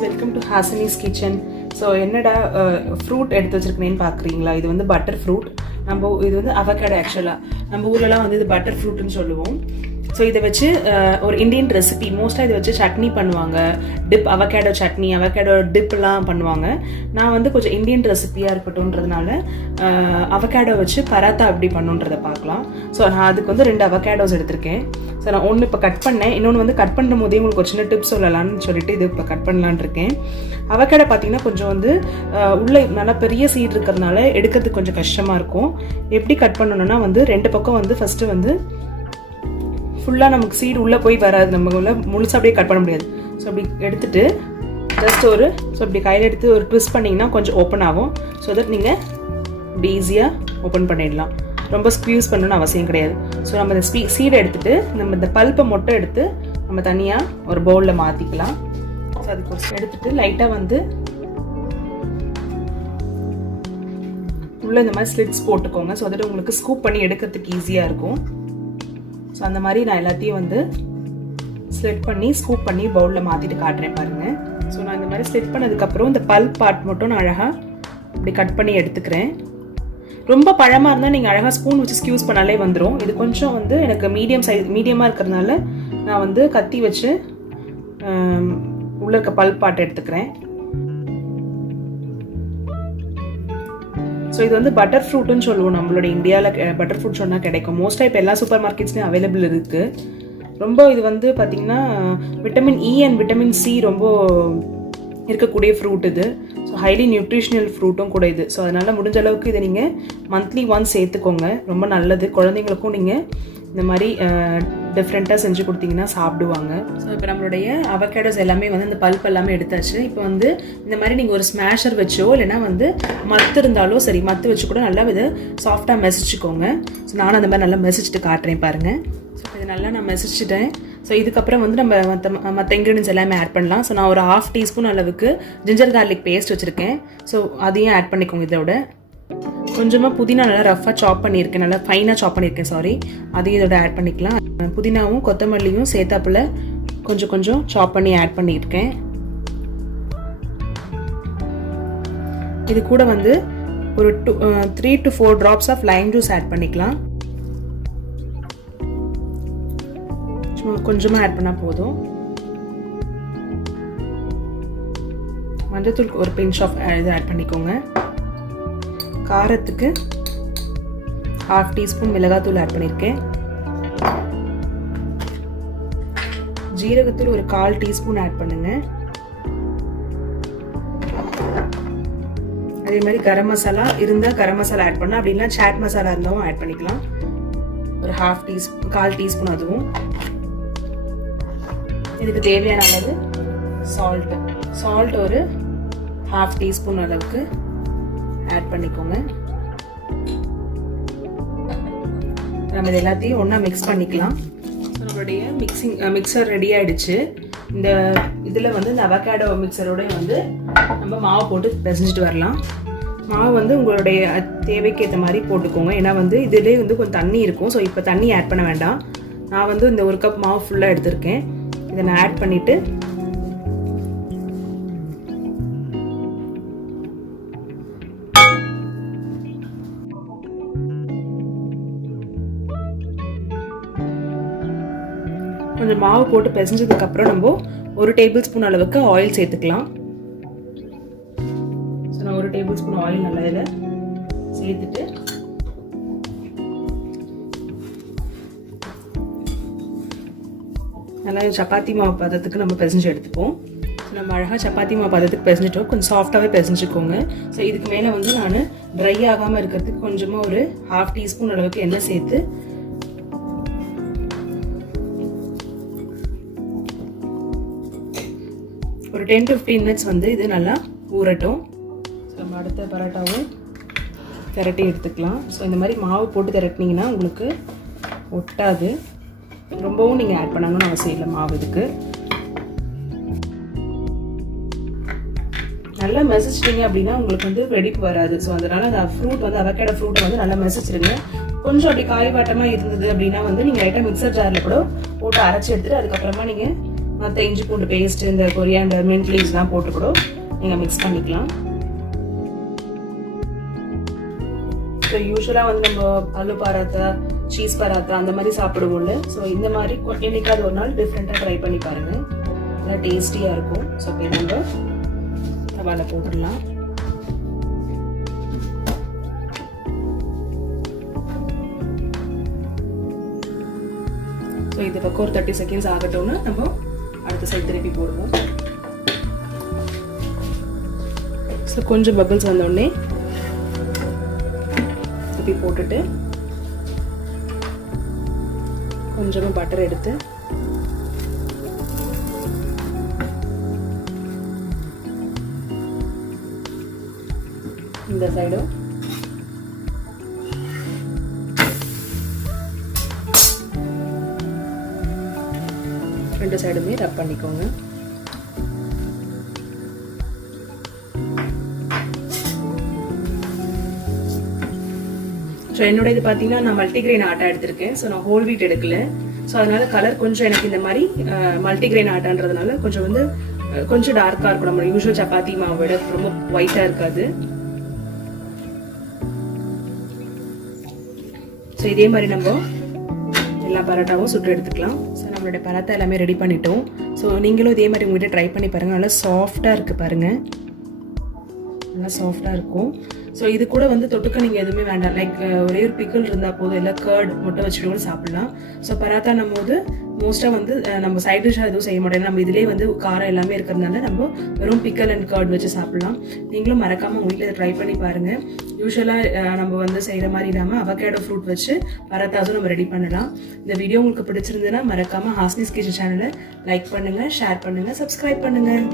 Welcome to Hasini's kitchen. So என்னடா fruit எடுத்து வச்சுருக்கேன்னு பார்க்குறீங்களா? இது வந்து பட்டர் ஃப்ரூட். இது வந்து அவகேடோ. ஆக்சுவலாக நம்ம ஊர்லலாம் வந்து இது பட்டர் ஃப்ரூட்னு சொல்லுவோம். ஸோ இதை வச்சு ஒரு இந்தியன் ரெசிபி, மோஸ்ட்டாக இதை வச்சு சட்னி பண்ணுவாங்க. அவகேடோ சட்னி, அவகேடோ டிப்லாம் பண்ணுவாங்க. நான் வந்து கொஞ்சம் இந்தியன் ரெசிபியாக இருக்கட்டும்ன்றதுனால அவகேடோ வச்சு பராத்தா எப்படி பண்ணுன்றதை பார்க்கலாம். ஸோ நான் அதுக்கு வந்து 2 அவகேடோஸ் எடுத்திருக்கேன். ஸோ நான் ஒன்று இப்போ கட் பண்ணேன், இன்னொன்று வந்து கட் பண்ணுற போதே உங்களுக்கு ஒரு சின்ன டிப்ஸ் சொல்லலான்னு சொல்லிட்டு இது இப்போ கட் பண்ணலான் இருக்கேன். அவகேடோ பார்த்தீங்கன்னா கொஞ்சம் வந்து உள்ளே நல்லா பெரிய சீடு இருக்கிறதுனால எடுக்கிறதுக்கு கொஞ்சம் கஷ்டமாக இருக்கும். எப்படி கட் பண்ணணும்னா வந்து 2 பக்கம் வந்து ஃபஸ்ட்டு வந்து ஃபுல்லாக நமக்கு சீடு உள்ளே போய் வராது, நம்ம உள்ள முழுசாக அப்படியே கட் பண்ண முடியாது. ஸோ அப்படி எடுத்துகிட்டு ஜஸ்ட் இப்படி கையில் எடுத்து ஒரு ட்விஸ்ட் பண்ணிங்கன்னா கொஞ்சம் ஓப்பன் ஆகும். ஸோ தட் நீங்கள் இப்படி ஈஸியாக ஓப்பன் பண்ணிடலாம். ரொம்ப ஸ்க்யூஸ் பண்ணணும்னு அவசியம் கிடையாது. ஸோ நம்ம இந்த சீடை எடுத்துகிட்டு நம்ம இந்த பல்ப்பை மட்டும் எடுத்து நம்ம தனியாக ஒரு பவுலில் மாற்றிக்கலாம். ஸோ அதுக்கு ஒரு எடுத்துகிட்டு லைட்டாக வந்து உள்ளே இந்த மாதிரி ஸ்லிட்ஸ் போட்டுக்கோங்க. ஸோ அதோட உங்களுக்கு ஸ்கூப் பண்ணி எடுக்கிறதுக்கு ஈஸியாக இருக்கும். ஸோ அந்த மாதிரி நான் எல்லாத்தையும் வந்து ஸ்லிட் பண்ணி ஸ்கூப் பண்ணி பவுலில் மாற்றிட்டு காட்டுறேன் பாருங்கள். ஸோ நான் இந்த மாதிரி ஸ்லிட் பண்ணதுக்கப்புறம் இந்த பல்ப் பார்ட் மட்டும் நான் அழகாக இப்படி கட் பண்ணி எடுத்துக்கிறேன். ரொம்ப பழமாக இருந்தால் நீங்கள் அழகாக ஸ்பூன் வச்சு ஸ்க்யூஸ் பண்ணாலே வந்துடும். இது கொஞ்சம் வந்து எனக்கு மீடியமாக இருக்கிறதுனால நான் வந்து கத்தி வச்சு உள்ள இருக்க பல்ப் பார்ட் எடுத்துக்கிறேன். ஸோ இது வந்து பட்டர் ஃப்ரூட்டுன்னு சொல்லுவோம். நம்மளோட இந்தியாவில் பட்டர் ஃப்ரூட் சொன்னால் கிடைக்கும். மோஸ்ட்டாக இப்போ எல்லா சூப்பர் மார்க்கெட்ஸ்லையும் அவைலபிள் இருக்குது. ரொம்ப இது வந்து பார்த்திங்கன்னா vitamin E and vitamin C ரொம்ப இருக்கக்கூடிய ஃப்ரூட் இது. ஸோ ஹைலி நியூட்ரிஷனல் ஃப்ரூட்டும் கூட இது. ஸோ அதனால் முடிஞ்ச அளவுக்கு இதை நீங்கள் மந்த்லி ஒன்ஸ் சேர்த்துக்கோங்க, ரொம்ப நல்லது. குழந்தைங்களுக்கும் நீங்கள் இந்த மாதிரி டிஃப்ரெண்ட்டாக செஞ்சு கொடுத்தீங்கன்னா சாப்பிடுவாங்க. ஸோ இப்போ நம்மளுடைய அவகேடோஸ் எல்லாமே வந்து இந்த பல்ப் எல்லாமே எடுத்தாச்சு. இப்போ வந்து இந்த மாதிரி நீங்கள் ஒரு ஸ்மேஷர் வச்சோ இல்லைனா வந்து மத்து இருந்தாலும் சரி, மத்து வச்சு கூட நல்லா இதை சாஃப்டாக மெசிச்சுக்கோங்க. ஸோ நானும் அந்த மாதிரி நல்லா மெசிச்சுட்டு காட்டுறேன் பாருங்கள். ஸோ இதை நல்லா நான் மெசிச்சுட்டேன். ஸோ இதுக்கப்புறம் வந்து நம்ம மற்ற இன்க்ரீடியன்ஸ் எல்லாமே ஆட் பண்ணலாம். ஸோ நான் ஒரு 1/2 டீஸ்பூன் அளவுக்கு ஜிஞ்சர் கார்லிக் பேஸ்ட் வச்சுருக்கேன். ஸோ அதையும் ஆட் பண்ணிக்கோங்க. இதோட கொஞ்சமாக புதினா நல்லா ரஃபாக சாப் பண்ணியிருக்கேன், நல்லா ஃபைனாக சாப் பண்ணியிருக்கேன், சாரி. அதையும் இதோட ஆட் பண்ணிக்கலாம். புதினாவும் கொத்தமல்லியும் சேர்த்தாப்புல கொஞ்சம் கொஞ்சம் சாப் பண்ணி ஆட் பண்ணியிருக்கேன். இது கூட வந்து ஒரு 3 to 4 drops of lime juice add பண்ணிக்கலாம். கொஞ்சமாக ஆட் பண்ணால் போதும். மஞ்சத்தூள் ஒரு பிஞ்ச் ஆஃப் இது ஆட் பண்ணிக்கோங்க. காரத்துக்கு 1/2 டீஸ்பூன் மிளகாத்தூள் ஆட் பண்ணியிருக்கேன். ஜீரகத்தூள் ஒரு 1/4 டீஸ்பூன் ஆட் பண்ணுங்க. அதே மாதிரி கரம் மசாலா இருந்தால் கரம் மசாலா ஆட் பண்ணலாம், அப்படின்னா சாட் மசாலா இருந்தாலும் ஆட் பண்ணிக்கலாம். ஒரு 1/4 டீஸ்பூன் அதுவும். இதுக்கு தேவையான அளவு சால்ட் ஒரு 1/2 டீஸ்பூன் அளவுக்கு ஆட் பண்ணிக்கோங்க. நம்ம இது எல்லாத்தையும் ஒன்றா மிக்ஸ் பண்ணிக்கலாம். நம்மளுடைய மிக்சர் ரெடி ஆகிடுச்சு. இந்த இதில் வந்து இந்த அவகேடோ மிக்சரோட வந்து நம்ம மாவு போட்டு பிசைஞ்சிட்டு வரலாம். மாவு வந்து உங்களுடைய தேவைக்கு ஏற்ற மாதிரி போட்டுக்கோங்க. ஏன்னா வந்து இதிலே வந்து கொஞ்சம் தண்ணி இருக்கும். ஸோ இப்போ தண்ணி ஆட் பண்ண வேண்டாம். நான் வந்து இந்த 1 கப் மாவு ஃபுல்லாக எடுத்திருக்கேன். இதை நான் ஆட் பண்ணிவிட்டு கொஞ்சம் மாவு போட்டு பிசைஞ்சதுக்கப்புறம் நம்ம 1 டேபிள் ஸ்பூன் அளவுக்கு ஆயில் சேர்த்துக்கலாம். ஸோ நான் 1 டேபிள் ஸ்பூன் ஆயில் நல்லா இதில் சேர்த்துட்டு நல்லா சப்பாத்தி மாவு பதத்துக்கு நம்ம பிசைஞ்சு எடுத்துப்போம். நம்ம அழகாக சப்பாத்தி மாவு பதத்துக்கு பிசைஞ்சிட்டோம். கொஞ்சம் சாஃப்டாகவே பிசைஞ்சுக்கோங்க. ஸோ இதுக்கு மேலே வந்து நான் ட்ரை ஆகாமல் இருக்கிறதுக்கு கொஞ்சமாக ஒரு 1/2 டீஸ்பூன் அளவுக்கு எண்ணெய் சேர்த்து ஒரு 10 to 15 மினிட்ஸ் வந்து இது நல்லா ஊறட்டும். ஸோ நம்ம அடுத்த பரோட்டாவும் திரட்டி எடுத்துக்கலாம். ஸோ இந்த மாதிரி மாவு போட்டு திரட்டினீங்கன்னா உங்களுக்கு ஒட்டாது. ரொம்பவும் நீங்கள் ஆட் பண்ணணும்னு அவசியம் இல்லை மாவு இதுக்கு. நல்லா மெசிச்சிட்டிங்க அப்படின்னா உங்களுக்கு வந்து வெடிப்பு வராது. ஸோ அதனால அந்த ஃப்ரூட் வந்து அவகேடோ ஃப்ரூட்டை வந்து நல்லா மெசிச்சிடுங்க. கொஞ்சம் அப்படி காய்வாட்டமாக இருந்தது அப்படின்னா வந்து நீங்கள் லைட்டாக மிக்சர் ஜாரில் கூட போட்டு அரைச்சி எடுத்துட்டு அதுக்கப்புறமா நீங்கள் மற்ற இஞ்சி பூண்டு பேஸ்ட், இந்த கொரியாண்டர், மின்ட் லீவ்ஸ்லாம் போட்டு கூட நீங்கள் மிக்ஸ் பண்ணிக்கலாம். ஸோ யூஸ்வலாக வந்து நம்ம ஆலு பராத்தா, சீஸ் பராத்தா அந்த மாதிரி சாப்பிடுவோம்ல. ஸோ இந்த மாதிரி என்னைக்காவது ஒரு நாள் டிஃப்ரெண்ட்டாக ட்ரை பண்ணி பாருங்கள், நல்லா டேஸ்டியாக இருக்கும். ஸோ இப்போ நம்ம தவால போட்டுடலாம். ஸோ இது பக்கம் ஒரு 30 செகண்ட்ஸ் ஆகட்டும்னு நம்ம அடுத்த சைடு திருப்பி போடுவோம். ஸோ கொஞ்சம் பபிள்ஸ் வந்தோடனே திருப்பி போட்டுட்டு கொஞ்சமாக பட்டர் எடுத்து இந்த சைடும் ரெண்டு சைடுமே ரப் பண்ணிக்கோங்க. ஸோ என்னோட இது பார்த்தீங்கன்னா நான் மல்டிகிரெயின் ஆட்டா எடுத்திருக்கேன். ஸோ நான் ஹோல் வீட் எடுக்கல. ஸோ அதனால கலர் கொஞ்சம் எனக்கு இந்த மாதிரி மல்டிகிரெயின் ஆட்டான்றதுனால கொஞ்சம் வந்து கொஞ்சம் டார்க்காக இருக்கும். நம்ம யூஸ்வல் சப்பாத்தி மாவை விட ரொம்ப ஒயிட்டாக இருக்காது. ஸோ இதே மாதிரி நம்ம எல்லா பரோட்டாவும் சுட்டு எடுத்துக்கலாம். ஸோ நம்மளோட பரோட்டா எல்லாமே ரெடி பண்ணிட்டோம். ஸோ நீங்களும் இதே மாதிரி உங்கள்கிட்ட ட்ரை பண்ணி பாருங்கள். நல்லா சாஃப்டாக இருக்குது பாருங்கள், நல்லா சாஃப்டாக இருக்கும். ஸோ இது கூட வந்து தொட்டுக்க நீங்கள் எதுவுமே வேண்டாம். லைக் ஒரே ஒரு பிக்கிள் இருந்தால் போதும், இல்லை கர்ட் முட்டை வச்சுட்டு கூட சாப்பிட்லாம். ஸோ பராத்தானும் போது மோஸ்ட்டாக வந்து நம்ம சைட் டிஷ்ஷாக எதுவும் செய்ய மாட்டோம். நம்ம இதிலே வந்து காரம் எல்லாமே இருக்கிறதுனால நம்ம வெறும் பிக்கல் அண்ட் கர்ட் வச்சு சாப்பிட்லாம். நீங்களும் மறக்காமல் உங்கள் வீட்டில் இதை ட்ரை பண்ணி பாருங்கள். யூஸ்வலாக நம்ம வந்து செய்கிற மாதிரி இல்லாமல் அவகேடோ ஃப்ரூட் வச்சு பராத்தாஸும் நம்ம ரெடி பண்ணலாம். இந்த வீடியோ உங்களுக்கு பிடிச்சிருந்ததுன்னா மறக்காமல் ஹாஸ்னிஸ் கிச்சன் சேனலை லைக் பண்ணுங்கள், ஷேர் பண்ணுங்கள், சப்ஸ்கிரைப் பண்ணுங்கள்.